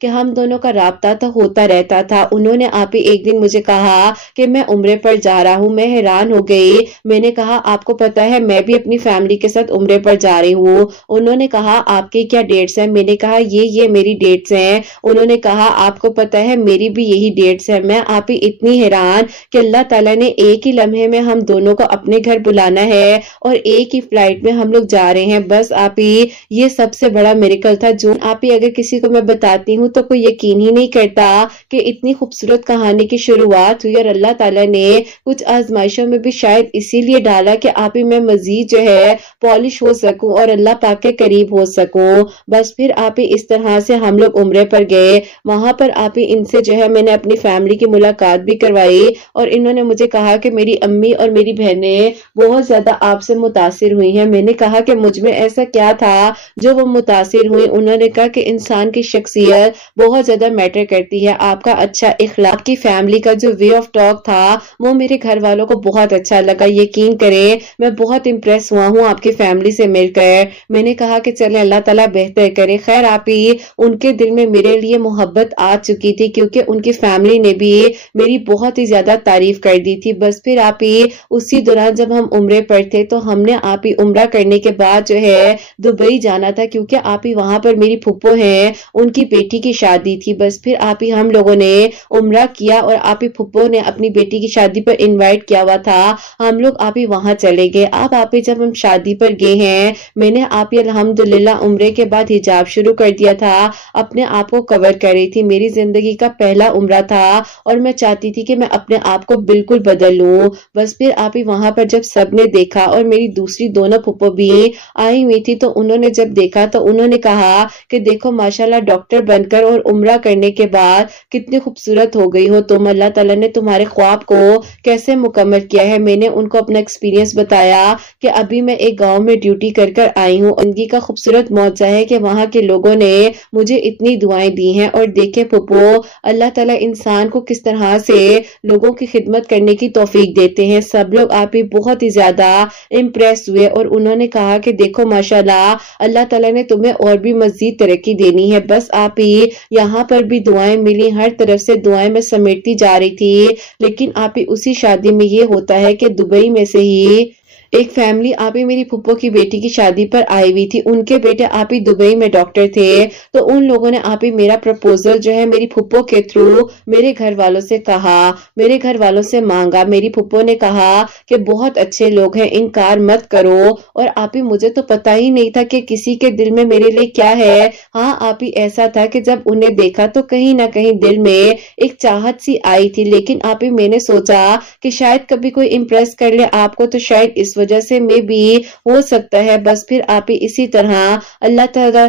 کہ ہم دونوں کا رابطہ تو ہوتا رہتا تھا. انہوں نے آپ ہی ایک دن مجھے کہا کہ میں عمرے پر جا رہا ہوں. میں حیران ہو گئی. میں نے کہا آپ کو پتا ہے میں بھی اپنی فیملی کے ساتھ عمرے پر جا رہی ہوں. انہوں نے کہا آپ کی کیا ڈیٹس ہیں؟ میں نے کہا یہ میری ڈیٹس ہیں. انہوں نے کہا آپ کو پتا ہے میری بھی یہی ڈیٹس ہیں. میں آپ ہی اتنی حیران کہ اللہ تعالیٰ نے ایک ہی لمحے میں ہم دونوں کو اپنے گھر بلانا ہے اور ایک ہی فلائٹ میں ہم لوگ جا رہے ہیں. بس آپ ہی یہ سب سے بڑا میریکل تھا جو آپ ہی اگر کسی کو میں بتاتی ہوں تو کوئی یقین ہی نہیں کرتا کہ اتنی خوبصورت کہانی کی شروعات ہوئی. اور اللہ تعالیٰ نے کچھ آزمائشوں میں بھی شاید اسی لیے ڈالا کہ آپ ہی میں مزید جو ہے پالش ہو سکوں اور اللہ پاک کے قریب ہو سکوں. بس پھر آپ ہی اس طرح سے ہم لوگ عمرے پر گئے. وہاں پر آپ ہی ان سے جو ہے میں نے اپنی فیملی کی ملاقات بھی کروائی اور انہوں نے مجھے کہا کہ میری امی اور میری بہنیں بہت زیادہ آپ سے متاثر ہوئی ہیں. میں نے کہا کہ مجھ میں ایسا کیا تھا جو وہ متاثر ہوئی؟ انہوں نے کہا کہ انسان کی شخصیت بہت زیادہ میٹر کرتی ہے. آپ کا اچھا اخلاق کی فیملی کا جو وے آف ٹاک تھا وہ میرے گھر والوں کو بہت اچھا لگا. یقین کریں میں بہت امپریس ہوا ہوں آپ کی فیملی سے مل کر. میں نے کہا کہ چلے اللہ تعالیٰ بہتر کرے. خیر آپ ہی ان کے دل میں میرے لیے محبت آ چکی تھی کیونکہ ان کی فیملی نے بھی میری بہت ہی زیادہ تعریف کر دی تھی. بس پھر آپ ہی اسی دوران جب ہم عمرے پر تھے تو ہم نے آپ ہی عمرہ کرنے کے بعد جو ہے دبئی جانا تھا کیونکہ آپ ہی وہاں پر میری پھپھو ہیں ان کی بیٹی کی شادی تھی. بس پھر آپ ہی ہم لوگوں نے عمرہ کیا اور آپ ہی پھپھو نے اپنی بیٹی کی شادی پر انوائٹ کیا ہوا تھا. ہم لوگ آپ ہی وہاں چلے گئے. اب آپ ہی جب ہم شادی پر گئے ہیں میں نے آپ ہی الحمدللہ عمرے کے بعد حجاب شروع کر دیا تھا. اپنے آپ کو کور کر رہی تھی. میری زندگی کا پہلا عمرہ تھا اور میں چاہتی تھی کہ میں اپنے آپ کو بالکل بدل لوں. بس پھر آپ ہی وہاں پر جب سب نے دیکھا اور میری دوسری دونوں پھپھو بھی آئی ہوئی تھی تو انہوں نے جب دیکھا تو انہوں نے کہا کہ دیکھو ماشاءاللہ ڈاکٹر بن کر اور عمرہ کرنے کے بعد کتنی خوبصورت ہو گئی ہو تم. اللہ تعالیٰ نے تمہارے خواب کو کیسے مکمل کیا ہے. میں نے ان کو اپنا ایکسپیرینس بتایا کہ ابھی میں ایک گاؤں میں ڈیوٹی کر آئی ہوں. زندگی کا خوبصورت معجزہ ہے کہ وہاں کے لوگوں نے مجھے اتنی دعائیں دی ہیں. اور دیکھیں پھپھو اللہ تعالیٰ انسان کو کس طرح سے لوگوں کی خدمت کرنے کی توفیق دیتے ہیں. سب لوگ آپ ہی بہت ہی زیادہ امپریس ہوئے اور انہوں نے کہا کہ دیکھو ماشاءاللہ اللہ تعالیٰ نے تمہیں اور بھی مزید ترقی دینی ہے. بس آپ ہی یہاں پر بھی دعائیں ملی. ہر طرف سے دعائیں میں سمیٹتی جا رہی تھی. لیکن آپ ہی اسی شادی میں یہ ہوتا ہے کہ دبئی میں سے ہی ایک فیملی آپ ہی میری پھپھو کی بیٹی کی شادی پر آئی ہوئی تھی. ان کے بیٹے آپ ہی دبئی میں ڈاکٹر تھے تو ان لوگوں نے آپ ہی میرا پرپوزل جو ہے میری پھپھو کے تھرو میرے گھر والوں سے کہا, میرے گھر والوں سے مانگا. میری پھپھو نے کہا کہ بہت اچھے لوگ ہیں, انکار مت کرو. اور آپ ہی مجھے تو پتا ہی نہیں تھا کہ کسی کے دل میں میرے لیے کیا ہے. ہاں آپ ہی ایسا تھا کہ جب انہیں دیکھا تو کہیں نہ کہیں دل میں ایک چاہت سی آئی تھی. لیکن آپ ہی میں نے سوچا کہ شاید کبھی کوئی امپریس کر لے آپ کو تو شاید اس وجہ سے میں بھی ہو سکتا ہے. بس پھر آپ ہی اسی طرح اللہ تعالیٰ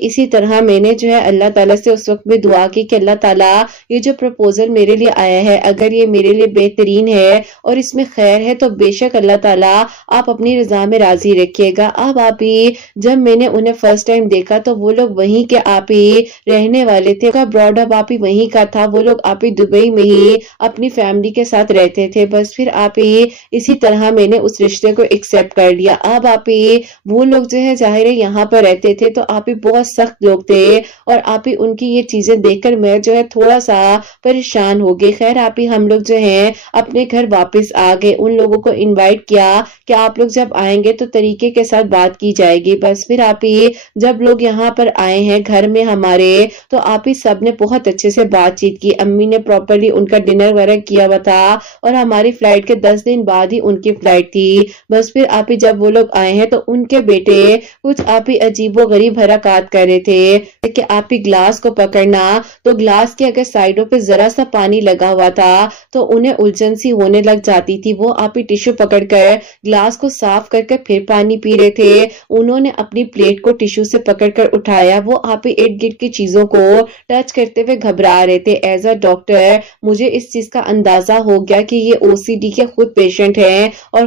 اسی طرح میں نے جو ہے اللہ تعالیٰ سے اس وقت میں دعا کی کہ اللہ تعالیٰ یہ جو پروپوزل میرے لیے آیا ہے اگر یہ میرے لیے بہترین ہے اور اس میں خیر ہے تو بے شک اللہ تعالیٰ آپ اپنی رضا میں راضی رکھیے گا. اب آپ ہی جب میں نے انہیں فرسٹ ٹائم دیکھا تو وہ لوگ وہیں کے آپ ہی رہنے والے تھے. براڈ اپ آپ ہی وہیں کا تھا. وہ لوگ آپ ہی دبئی میں ہی اپنی فیملی کے ساتھ رہتے تھے. بس پھر آپ ہی اسی طرح میں نے اس رشتے کو ایکسپٹ کر لیا. اب آپ ہی وہ لوگ جو ہے ظاہر ہے یہاں پر رہتے تھے تو آپ ہی بہت سخت لوگ تھے اور آپ ہی ان کی یہ چیزیں دیکھ کر میں جو ہے تھوڑا سا پریشان ہو گئی. خیر آپ ہی ہم لوگ جو ہیں اپنے گھر واپس آ گئے. ان لوگوں کو انوائٹ کیا کہ آپ لوگ جب آئیں گے تو طریقے کے ساتھ بات کی جائے گی. بس پھر آپ ہی جب لوگ یہاں پر آئے ہیں گھر میں ہمارے تو آپ ہی سب نے بہت اچھے سے بات چیت کی. امی نے پراپرلی ان کا ڈنر وغیرہ کیا ہوا تھا اور ہماری فلائٹ کے 10 دن بعد ہی ان کی فلائٹ تھی. بس پھر آپ ہی جب وہ لوگ آئے ہیں تو ان کے بیٹے کچھ آپ ہی عجیب و غریب حرکات کر رہے تھے کہ آپ ہی گلاس کو پکڑنا تو گلاس کے اگر سائڈوں پہ ذرا سا پانی لگا ہوا تھا تو انہیں الجھن سی ہونے لگ جاتی تھی. وہ آپ ہی ٹشو پکڑ کر گلاس کو صاف کر کے پھر پانی پی رہے تھے. انہوں نے اپنی پلیٹ کو ٹشو سے پکڑ کر اٹھایا. وہ آپ ہی ارد گرد کی چیزوں کو ٹچ کرتے ہوئے گھبرا رہے تھے. ایز اے ڈاکٹر مجھے اس چیز کا اندازہ ہو گیا کہ یہ او سی ڈی کے خود پیشنٹ ہیں اور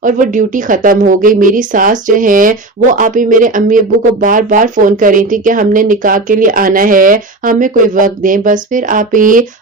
اور وہ ڈیوٹی ختم ہو گئی. میری ساس جو ہے وہ آپ میرے امی ابو کو بار بار فون کر رہی تھی کہ ہم نے نکاح کے لیے آنا ہے, ہمیں کوئی وقت دیں. بس پھر آپ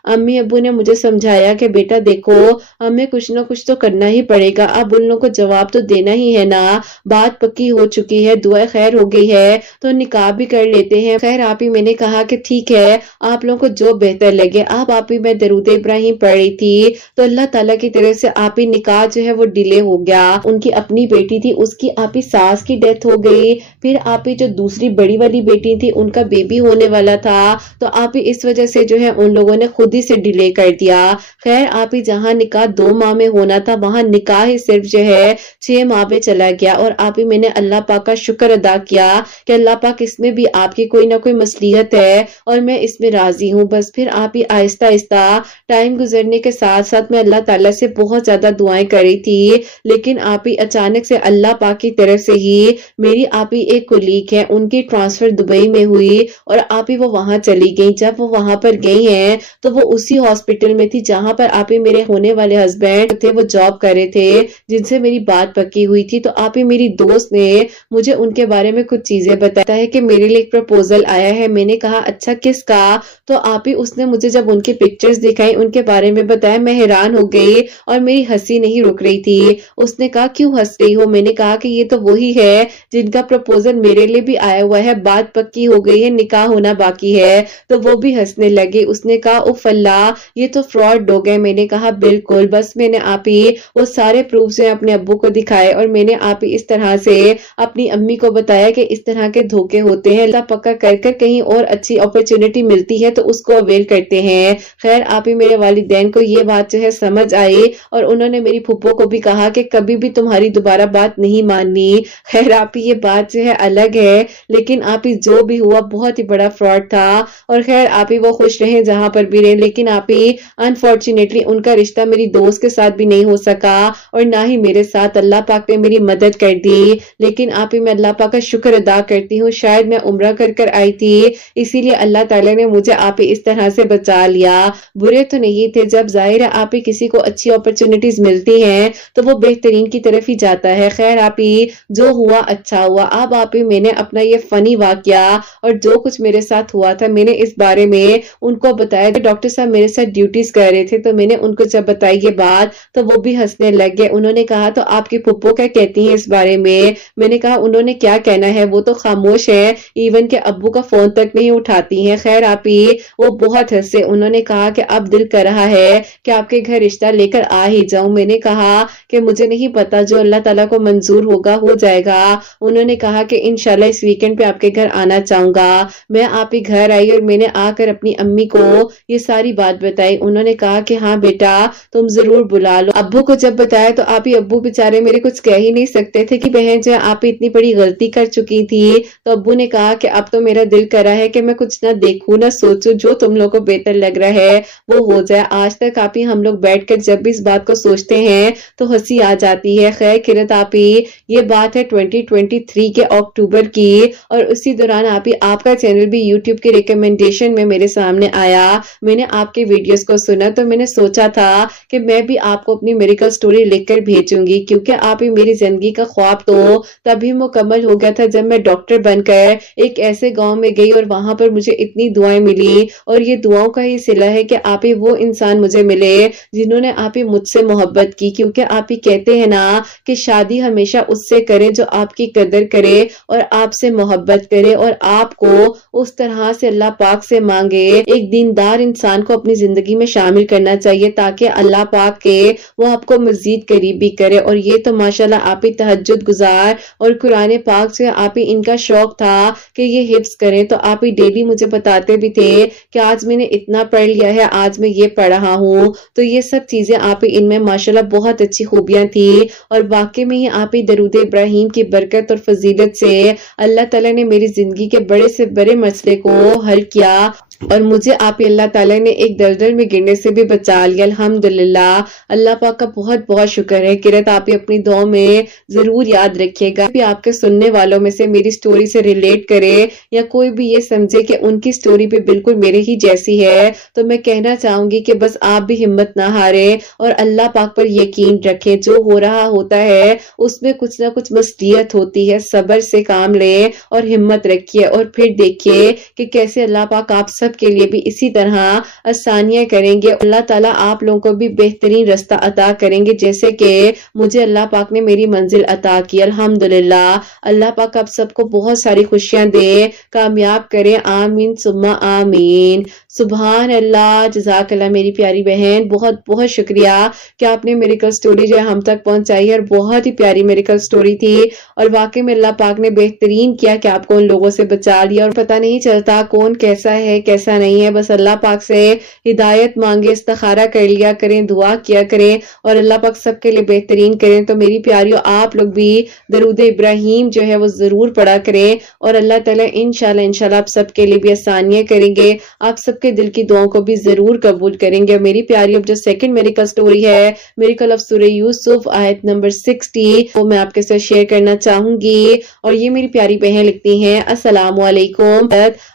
امی ابو نے مجھے سمجھایا کہ بیٹا دیکھو ہمیں کچھ نہ کچھ تو کرنا ہی پڑے گا, اب ان لوگوں کو جواب تو دینا ہی ہے نا, بات پکی ہو چکی ہے, دعا خیر ہو گئی ہے تو نکاح بھی کر لیتے ہیں. خیر آپ ہی میں نے کہا کہ ٹھیک ہے آپ لوگوں کو جو بہتر لگے. آپ ہی میں درود ابراہیم پڑھ رہی تھی تو اللہ تعالیٰ کی طرف سے آپ ہی نکاح جو ہے وہ ڈیلے ہو گیا. ان کی اپنی بیٹی تھی اس کی آپ ہی ساس کی ڈیتھ ہو گئی, پھر آپ ہی جو دوسری بڑی والی بیٹی تھی ان کا بیبی ہونے والا تھا, تو آپ ہی اس وجہ سے جو ہے ان لوگوں نے خود ہی سے ڈیلے کر دیا. خیر آپ ہی جہاں نکاح 2 ماہ میں ہونا تھا وہاں نکاح ہی صرف جو ہے 6 ماہ میں چلا گیا. اور آپ ہی میں نے اللہ پاک کا شکر ادا کیا کہ اللہ پاک اس میں بھی آپ کی کوئی نہ کوئی مصلحت ہے اور میں اس میں راضی ہوں. بس پھر آپ ہی آہستہ آہستہ ٹائم گزرنے کے ساتھ ساتھ میں اللہ تعالیٰ سے بہت زیادہ دعائیں کر رہی تھی, لیکن آپ ہی اچانک سے اللہ پاک کی طرف سے ہی میری آپ ہی ایک کولیگ ہے ان کی ٹرانسفر دبئی میں ہوئی اور آپ ہی وہ وہاں چلی گئی. جب وہ وہاں پر گئی ہیں تو وہ اسی ہاسپٹل میں تھی جہاں پر آپ ہی میرے ہونے والے ہسبینڈ تھے, وہ جاب کر رہے تھے جن سے میری بات پکی ہوئی تھی. تو آپ ہی میری دوست نے مجھے ان کے بارے میں کچھ چیزیں بتایا ہے کہ میرے لیے ایک پروپوزل آیا ہے. میں نے کہا اچھا کس کا؟ تو آپ ہی اس نے مجھے جب ان کی پکچرز دکھائی ان کے بارے میں بتایا, میں حیران ہو گئی اور میری ہنسی نہیں رک رہی تھی. اس نے کہا کیوں ہنس رہی ہو؟ میں نے کہا کہ یہ تو وہی ہے جن کا پروپوزل میرے لیے بھی آیا ہوا ہے, بات پکی ہو گئی ہے, نکاح ہونا باقی ہے. تو وہ بھی ہنسنے لگے. اس نے کہا اف اللہ یہ تو فراڈ ہو گئے. میں نے کہا بالکل. بس میں نے آپ ہی وہ سارے پروفز اپنے ابو کو دکھائے اور میں نے آپ ہی اس طرح سے اپنی امی کو بتایا کہ اس طرح کے دھوکے ہوتے ہیں, اللہ پکا کر کر کہیں اور اچھی اپرچونٹی ملتی ہے تو اس کو اویل کرتے ہیں. خیر آپ ہی میرے والدین کو یہ بات جو ہے سمجھ آئی اور انہوں نے میری پھپھو کو بھی کہا کہ کبھی بھی تمہاری دوبارہ بات نہیں ماننی. خیر آپ ہی یہ بات جو ہے الگ ہے, لیکن آپ ہی جو بھی ہوا بہت ہی بڑا فراڈ تھا. اور خیر آپ ہی وہ خوش رہے جہاں پر بھی رہے, لیکن آپ ہی انفارچونیٹلی ان کا رشتہ میری دوست کے ساتھ بھی نہیں ہو سکا اور نہ ہی میرے ساتھ. اللہ پاک نے میری مدد کر دی, لیکن آپ ہی میں اللہ پاک کا شکر ادا کرتی ہوں. شاید میں عمرہ کر کر آئی تھی اسی لیے اللہ تعالیٰ نے مجھے آپ ہی اس طرح سے بچا لیا. برے تو نہیں تھے. جب ظاہر ہے آپ ہی کسی کو اچھی اپرچونٹیز ملتی ہیں تو وہ بہترین کی طرف ہی جاتا ہے. خیر آپ ہی جو ہوا اچھا ہوا. اب آپ ہی میں نے اپنا یہ فنی واقعہ اور جو کچھ میرے ساتھ ہوا تھا میں نے اس بارے میں ان کو بتایا. ڈاکٹر صاحب میرے ساتھ ڈیوٹیز کر رہے تھے تو میں نے ان کو جب بتائی یہ بات تو وہ بھی ہنسنے لگ گئے. انہوں نے کہا تو آپ کی پھپھو کیا کہتی ہیں اس بارے میں؟ میں نے کہا انہوں نے کیا کہنا ہے, وہ تو خاموش ہے, ایون کہ ابو کا فون تک نہیں اٹھاتی ہیں. خیر آپ ہی وہ بہت ہنسے. انہوں نے کہا کہ اب دل کر رہا ہے کہ آپ کے گھر رشتہ لے کر آ ہی جاؤں. میں نے کہا کہ مجھے نہیں پتا, جو اللہ تعالیٰ کو منظور ہوگا ہو جائے گا. انہوں نے کہا کہ انشاءاللہ اس ویکنڈ پہ آپ کے گھر آنا چاہوں گا. میں آپ ہی گھر آئی اور میں نے آ کر اپنی امی کو یہ ساری بات بتائی. انہوں نے کہا کہ ہاں بیٹا تم ضرور بلا لو. ابو کو جب بتایا تو آپ ہی ابو بیچارے میرے کچھ کہہ ہی نہیں سکتے تھے کہ بہن جو آپ اتنی بڑی غلطی کر چکی تھی. تو ابو نے کہا کہ اب تو میرا دل کرا ہے کہ میں کچھ نہ دیکھوں نہ سوچوں, جو تم لوگوں کو بہتر لگ رہا ہے وہ ہو جائے. آج تک آپ ہی ہم لوگ بیٹھ کر جب بھی اس بات کو سوچتے ہیں تو ہنسی آ جاتی ہے. خیر قرت آپ ہی یہ بات ہے 2023 کے اکتوبر کی, اور اسی دوران آپ ہی آپ کا چینل بھی یوٹیوب کے ریکمنڈیشن میں میرے سامنے آیا. میں نے آپ کے ویڈیوز کو سنا تو میں نے سوچا تھا کہ میں بھی آپ کو اپنی میریکل سٹوری لکھ کر بھیجوں گی, کیونکہ آپ ہی میری زندگی کا خواب تو تبھی مکمل ہو گیا تھا جب میں ڈاکٹر بن کر ایک ایسے گاؤں میں گئی اور وہاں پر مجھے اتنی دعائیں ملی. اور یہ دعاؤں کا ہی صلہ ہے کہ آپ ہی وہ انسان مجھے ملے جنہوں نے آپ ہی مجھ سے محبت کی. کیونکہ آپ ہی کہتے ہیں نا کہ شادی ہمیشہ اس سے کریں جو آپ کی قدر کرے اور آپ سے محبت کرے اور آپ کو اس طرح سے اللہ پاک سے مانگے. ایک دیندار انسان کو اپنی زندگی میں شامل کرنا چاہیے تاکہ اللہ پاک کے وہ آپ کو مزید قریبی کرے. اور یہ تو ماشاءاللہ آپ ہی تہجد گزار اور قرآن پاک سے آپ ہی ان کا شوق تھا کہ یہ حفظ کریں. تو آپ ہی ڈیلی مجھے بتاتے بھی تھے کہ آج میں نے اتنا پڑھ لیا ہے, آج میں یہ پڑھ رہا ہوں. تو یہ سب چیزیں آپ ہی ان میں ماشاءاللہ بہت اچھی خوبیاں تھی. اور واقعی میں ہی آپ ہی درود ابراہیم کی برکت اور فضیلت سے اللہ تعالیٰ نے میری زندگی کے بڑے سے بڑے مسئلے کو حل کیا. اور مجھے آپ اللہ تعالیٰ نے ایک دلدل میں گرنے سے بھی بچا لیا، الحمدللہ۔ اللہ پاک کا بہت بہت شکر ہے۔ کرت آپ اپنی دعا میں ضرور یاد رکھیے گا، بھی آپ کے سننے والوں میں سے میری سٹوری سے ریلیٹ کرے یا کوئی بھی یہ سمجھے کہ ان کی سٹوری بھی بالکل میرے ہی جیسی ہے، تو میں کہنا چاہوں گی کہ بس آپ بھی ہمت نہ ہاریں اور اللہ پاک پر یقین رکھیں۔ جو ہو رہا ہوتا ہے اس میں کچھ نہ کچھ مصلحت ہوتی ہے، صبر سے کام لیں اور ہمت رکھیے، اور پھر دیکھیے کہ کیسے اللہ پاک آپ سب کے لیے بھی اسی طرح آسانیاں کریں گے۔ اللہ تعالیٰ آپ لوگوں کو بھی بہترین رستہ عطا کریں گے، جیسے کہ مجھے اللہ پاک نے میری منزل عطا کی، الحمدللہ۔ اللہ پاک آپ سب کو بہت ساری خوشیاں دے، کامیاب کریں، آمین ثم آمین۔ سبحان اللہ، جزاک اللہ میری پیاری بہن، بہت بہت شکریہ کہ آپ نے میریکل سٹوری جو ہے ہم تک پہنچائی ہے، اور بہت ہی پیاری میریکل سٹوری تھی، اور واقعی میں اللہ پاک نے بہترین کیا کہ آپ کو ان لوگوں سے بچا لیا، اور پتہ نہیں چلتا کون کیسا ہے کیسا نہیں ہے، بس اللہ پاک سے ہدایت مانگے، استخارہ کر لیا کریں، دعا کیا کریں، اور اللہ پاک سب کے لیے بہترین کریں۔ تو میری پیاریوں، آپ لوگ بھی درود ابراہیم جو ہے وہ ضرور پڑھا کریں، اور اللہ تعالیٰ انشاءاللہ آپ سب کے لیے بھی آسانیاں کریں گے، آپ سب کے دل کی دعاؤں کو بھی ضرور قبول کریں گے۔ میری پیاریوں، جو سیکنڈ میریکل سٹوری ہے، میریکل آف سورہ یوسف آیت نمبر 60، وہ میں آپ کے ساتھ شیئر کرنا چاہوں گی، اور یہ میری پیاری بہن لکھتی ہیں، السلام علیکم،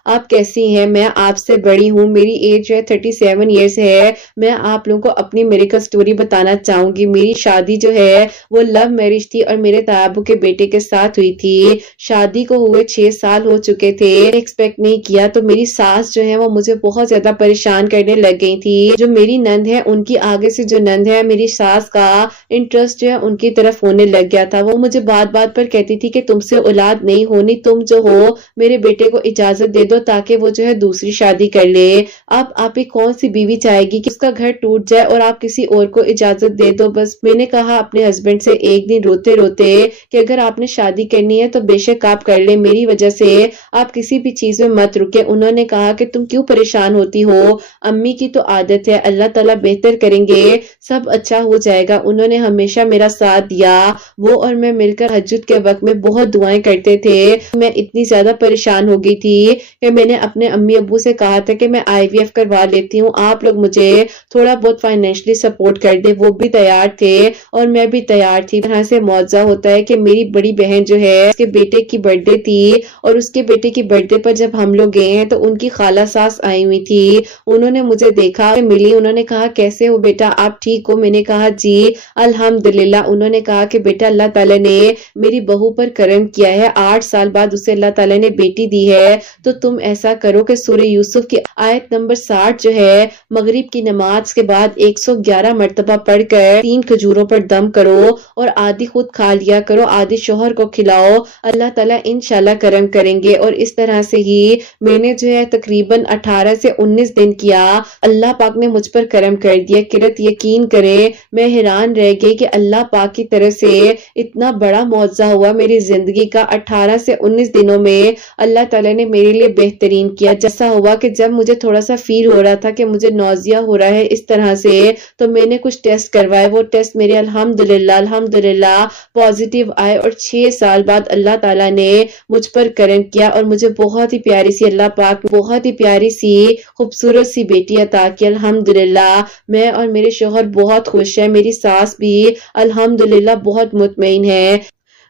آپ کیسی ہیں؟ میں آپ سے بڑی ہوں، میری ایج جو ہے 37 ایئرس ہے۔ میں آپ لوگوں کو اپنی میریکل سٹوری بتانا چاہوں گی۔ میری شادی جو ہے وہ لو میرج تھی، اور میرے تابو کے بیٹے کے ساتھ ہوئی تھی۔ شادی کو ہوئے 6 سال ہو چکے تھے، ایکسپیکٹ نہیں کیا، تو میری ساس جو ہے وہ مجھے بہت زیادہ پریشان کرنے لگ گئی تھی۔ جو میری نند ہے، ان کی آگے سے جو نند ہے، میری ساس کا انٹرسٹ جو ہے ان کی طرف ہونے لگ گیا تھا۔ وہ مجھے بات بات پر کہتی تھی کہ تم سے اولاد نہیں ہونی، تم جو ہو میرے بیٹے کو اجازت دے دو تاکہ وہ جو ہے دوسری شادی کر لے۔ اب آپ ہی کون سی بیوی چاہے گی کہ اس کا گھر ٹوٹ جائے اور آپ کسی اور کو اجازت دے دو؟ بس میں نے کہا اپنے ہسبینڈ سے ایک دن روتے روتے کہ اگر آپ نے شادی کرنی ہے تو بے شک آپ کر لیں، میری وجہ سے آپ کسی بھی چیز میں مت رکے۔ انہوں نے کہا کہ تم کیوں پریشان ہوتی ہو، امی کی تو عادت ہے، اللہ تعالیٰ بہتر کریں گے، سب اچھا ہو جائے گا۔ انہوں نے ہمیشہ میرا ساتھ دیا، وہ اور میں مل کر تہجد کے وقت میں بہت دعائیں کرتے تھے۔ میں اتنی زیادہ پریشان ہو گئی تھی کہ میں نے اپنے امی ابو سے کہا تھا کہ میں IVF کروا لیتی ہوں، آپ لوگ مجھے تھوڑا بہت فائنینشلی سپورٹ کر دے۔ وہ بھی تیار تھے اور میں بھی تیار تھی۔ طرح سے معجزہ ہوتا ہے کہ میری بڑی بہن جو ہے، اس کے بیٹے کی برتھ ڈے تھی، اور اس کے بیٹے کی برتھ ڈے پر جب ہم لوگ گئے ہیں تو ان کی خالہ ساس آئی ہوئی تھی۔ انہوں نے مجھے دیکھا، ملی، انہوں نے کہا کیسے ہو بیٹا، آپ ٹھیک ہو؟ میں نے کہا جی الحمدللہ۔ انہوں نے کہا کہ بیٹا اللہ تعالیٰ نے میری بہو پر کرم کیا ہے، 8 سال بعد اسے اللہ تعالیٰ نے بیٹی دی ہے، تو تم ایسا کرو کہ سورہ یوسف کی آیت نمبر 60 جو ہے، مغرب کی نماز کے بعد 111 مرتبہ پڑھ کر 3 کھجوروں پر دم کرو، اور آدھی خود کھا لیا کرو، آدھی شوہر کو کھلاؤ، اللہ تعالیٰ انشاءاللہ کرم کریں گے۔ اور اس طرح سے ہی میں نے جو ہے تقریباً 18 سے 19 دن کیا، اللہ پاک نے مجھ پر کرم کر دیا۔ کرت یقین کرے، میں حیران رہ گئی کہ اللہ پاک کی طرف سے اتنا بڑا معجزہ ہوا میری زندگی کا۔ 18 سے 19 دنوں میں اللہ تعالیٰ نے میرے لیے بہترین کیا۔ جیسا ہوا کہ جب مجھے تھوڑا سا فیل ہو رہا تھا کہ مجھے نوزیا ہو رہا ہے اس طرح سے، تو میں نے کچھ ٹیسٹ کروائے، وہ ٹیسٹ میرے الحمدللہ پازیٹیو آئے، اور 6 سال بعد اللہ تعالیٰ نے مجھ پر کرم کیا، اور مجھے بہت ہی پیاری سی اللہ پاک بہت ہی پیاری سی خوبصورت سی بیٹی عطا کی، الحمدللہ۔ میں اور میرے شوہر بہت خوش ہیں، میری ساس بھی الحمدللہ بہت مطمئن ہے۔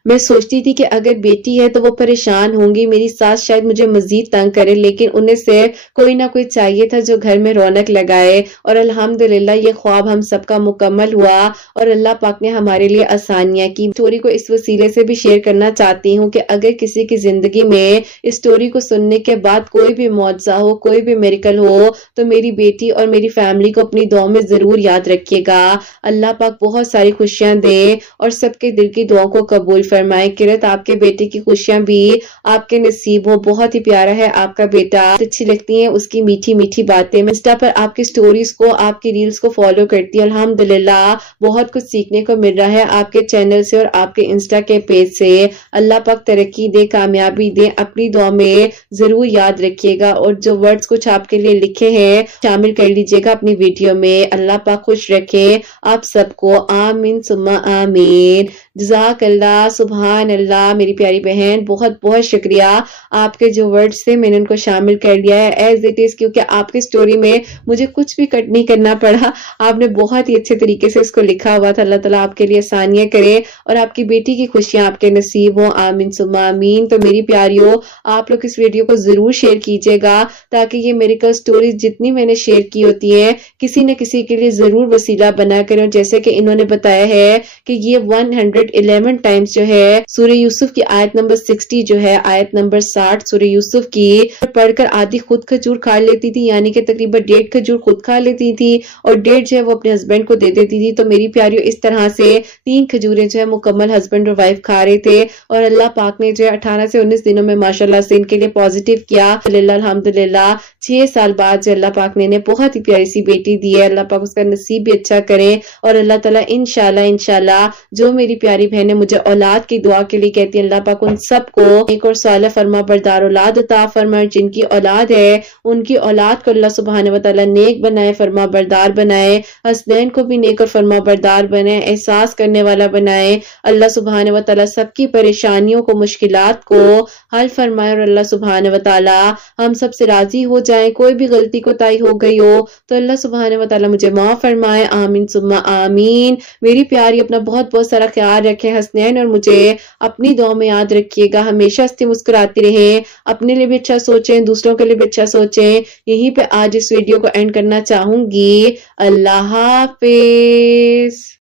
میں سوچتی تھی کہ اگر بیٹی ہے تو وہ پریشان ہوں گی، میری ساس شاید مجھے مزید تنگ کرے، لیکن انہیں سے کوئی نہ کوئی چاہیے تھا جو گھر میں رونق لگائے، اور الحمدللہ یہ خواب ہم سب کا مکمل ہوا، اور اللہ پاک نے ہمارے لیے آسانیاں کی۔ اسٹوری کو اس وسیلے سے بھی شیئر کرنا چاہتی ہوں کہ اگر کسی کی زندگی میں اس اسٹوری کو سننے کے بعد کوئی بھی معجزہ ہو، کوئی بھی میریکل ہو، تو میری بیٹی اور میری فیملی کو اپنی دعاؤں میں ضرور یاد رکھیے گا۔ اللہ پاک بہت ساری خوشیاں دے اور سب کے دل کی دعاؤں کو قبول فرمائے۔ کرت آپ کے بیٹے کی خوشیاں بھی آپ کے نصیب ہو، بہت ہی پیارا ہے آپ کا بیٹا، اچھی لگتی ہیں اس کی میٹھی میٹھی باتیں۔ میں انسٹا پر آپ کی سٹوریز کو، آپ کی ریلز کو فالو کرتی ہوں، الحمدللہ بہت کچھ سیکھنے کو مل رہا ہے آپ کے چینل سے اور آپ کے انسٹا کے پیج سے۔ اللہ پاک ترقی دے، کامیابی دے، اپنی دعا میں ضرور یاد رکھیے گا، اور جو ورڈز کچھ آپ کے لیے لکھے ہیں شامل کر لیجیے گا اپنی ویڈیو میں۔ اللہ پاک خوش رکھے آپ سب کو، آمین ثم آمین۔ جزاک اللہ، سبحان اللہ میری پیاری بہن، بہت بہت شکریہ۔ آپ کے جو ورڈز تھے میں نے ان کو شامل کر لیا ہے ایز اٹ از، کیونکہ آپ کی سٹوری میں مجھے کچھ بھی کٹ نہیں کرنا پڑا۔ آپ نے بہت ہی اچھے طریقے سے اس کو لکھا ہوا تھا۔ اللہ تعالیٰ آپ کے لیے آسانیاں کرے اور آپ کی بیٹی کی خوشیاں آپ کے نصیب ہوں، آمین ثم آمین۔ تو میری پیاریوں، آپ لوگ اس ویڈیو کو ضرور شیئر کیجیے گا تاکہ یہ میریکل سٹوریز جتنی میں نے شیئر کی ہوتی ہیں کسی نہ کسی کے لیے ضرور وسیلہ بنا کریں۔ جیسے کہ انہوں نے بتایا ہے کہ یہ 111 ٹائمز جو ہے سورہ یوسف کی آیت نمبر 60 جو ہے، آیت نمبر 60 سورہ یوسف کی پڑھ کر آدھی خود کھجور کھا لیتی تھی، یعنی کہ تقریباً 1.5 کھجور خود کھا لیتی تھی اور 1.5 جو ہے وہ اپنے ہسبینڈ کو دے دیتی تھی۔ تو میری پیاریوں، اس طرح سے 3 کھجوریں جو ہے مکمل ہسبینڈ اور وائف کھا رہے تھے اور اللہ پاک نے جو ہے 18 سے 19 دنوں میں ماشاءاللہ سے ان کے لیے پازیٹیو کیا۔ الحمدللہ 6 سال بعد جو اللہ پاک نے انہیں بہت ہی پیاری سی بیٹی دی ہے۔ اللہ پاک اس کا نصیب بھی اچھا کرے اور اللہ تعالیٰ انشاءاللہ جو میری پیاری بہنیں مجھے اولاد کی دعا کے لیے کہتی ہیں، اللہ پاک ان سب کو نیک اور صالح فرما بردار اولاد عطا فرمائے۔ جن کی اولاد ہے ان کی اولاد کو اللہ سبحانہ و تعالیٰ نیک بنائے، فرما بردار بنائے، حسنین کو بھی نیک اور فرما بردار بنائے، احساس کرنے والا بنائے۔ اللہ سبحانہ و تعالیٰ سب کی پریشانیوں کو، مشکلات کو حل فرمائے اور اللہ سبحانہ و تعالیٰ ہم سب سے راضی ہو جائیں۔ کوئی بھی غلطی کوتاہی ہو گئی ہو تو اللہ سبحانہ و تعالیٰ مجھے معاف فرمائے، آمین ثم آمین۔ میری پیاری، اپنا بہت بہت سارا خیال رکھیں، حسنین اور مجھے اپنی دعا میں یاد رکھیے گا، ہمیشہ ہنستی مسکراتی رہیں، اپنے لیے بھی اچھا سوچیں، دوسروں کے لیے بھی اچھا سوچیں۔ یہیں پہ آج اس ویڈیو کو اینڈ کرنا چاہوں گی۔ اللہ حافظ۔